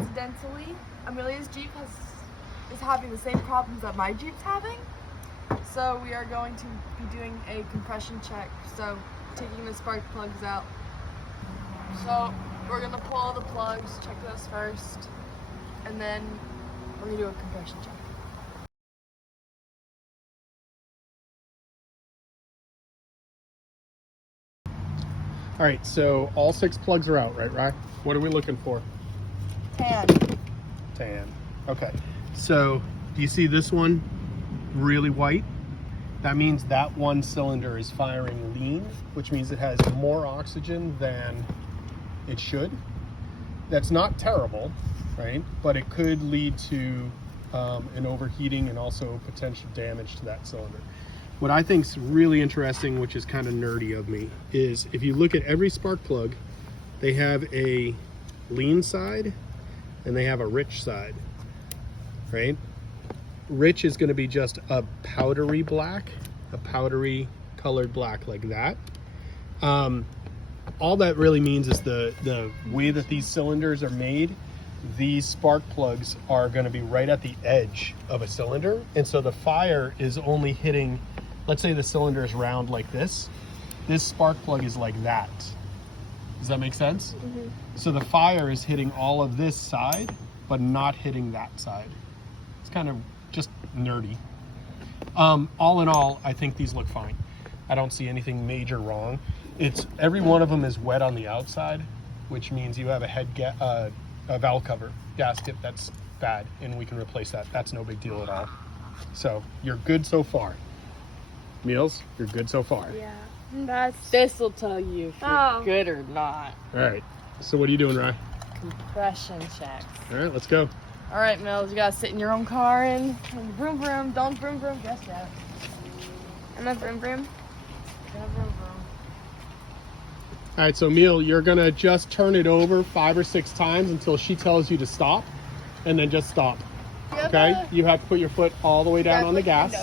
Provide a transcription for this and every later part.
coincidentally, Amelia's Jeep is having the same problems that my Jeep's having. So we are going to be doing a compression check. So taking the spark plugs out. So we're gonna pull all the plugs, check those first, and then we're gonna do a compression check. All right, so all 6 plugs are out, right, Rye? What are we looking for? Tan. Tan. Okay, so do you see this one really white? That means that one cylinder is firing lean, which means it has more oxygen than it should. That's not terrible, right? But it could lead to an overheating and also potential damage to that cylinder. What I think is really interesting, which is kind of nerdy of me, is if you look at every spark plug, they have a lean side and they have a rich side, right? Rich is going to be just a powdery black, a powdery colored black like that. All that really means is the way that these cylinders are made, these spark plugs are going to be right at the edge of a cylinder. And so the fire is only hitting, let's say the cylinder is round like this spark plug is like that. Does that make sense? Mm-hmm. So the fire is hitting all of this side, but not hitting that side. It's kind of just nerdy. All in all, I think these look fine. I don't see anything major wrong. Every one of them is wet on the outside, which means you have a valve cover gasket that's bad, and we can replace that. That's no big deal at all. So you're good so far. Meals, you're good so far. Yeah, This will tell you if you're good or not. All right. So what are you doing, Rye? Compression checks. All right, let's go. All right, Mills, you gotta sit in your own car and vroom vroom. Don't vroom vroom. Just that. I'm a vroom vroom. Vroom vroom vroom. All right, so Emil, you're gonna just turn it over 5 or 6 times until she tells you to stop, and then just stop. Okay? You have to put your foot all the way down on the gas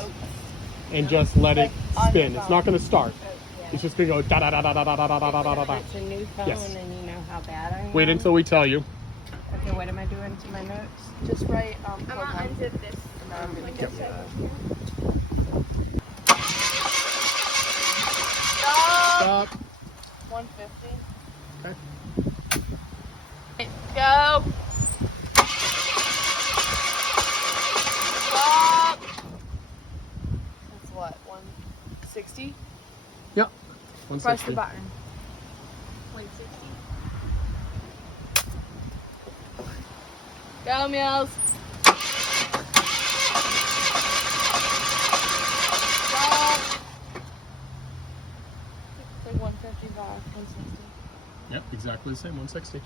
and just let it spin. It's not gonna start. It's just gonna go da da da da da da da da da da da. It's a new phone, Yes. and you know how bad I am. Wait until we tell you. Okay, what am I doing to my notes? Just write. I'm gonna unzip this. I'm gonna Yep. Stop. Stop. 150. Okay. Go. Stop. That's what, 160? Yep. Press 160. the button. 160. Go, Meals. Stop. It's like 150 back, 160. Yep, exactly the same. 160.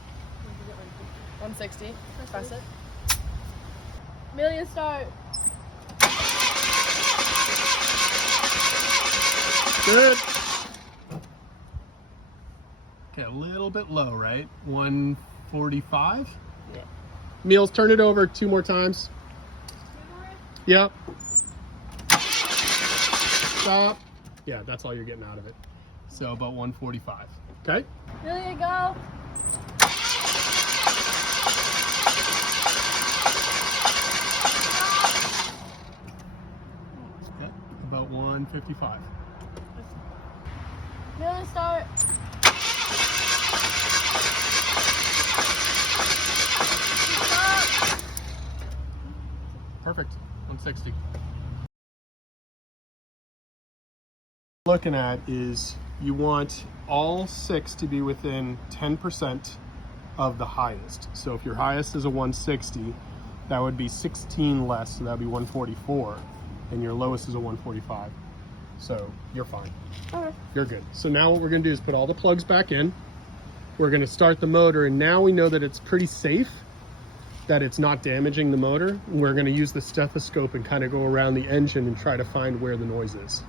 160. Press it. Amelia, start. Good. Okay, a little bit low, right? 145? Yeah. Meals, turn it over 2 more times. Yep. Stop. Yeah, that's all you're getting out of it. So about 145. Okay? Amelia, go. Okay. About 155. Amelia, start. Stop. Perfect. 160. Looking at is you want all 6 to be within 10% of the highest. So if your highest is a 160, that would be 16 less, so that would be 144, and your lowest is a 145. So you're fine. Okay. You're good. So now what we're going to do is put all the plugs back in. We're going to start the motor, and now we know that it's pretty safe, that it's not damaging the motor. We're going to use the stethoscope and kind of go around the engine and try to find where the noise is.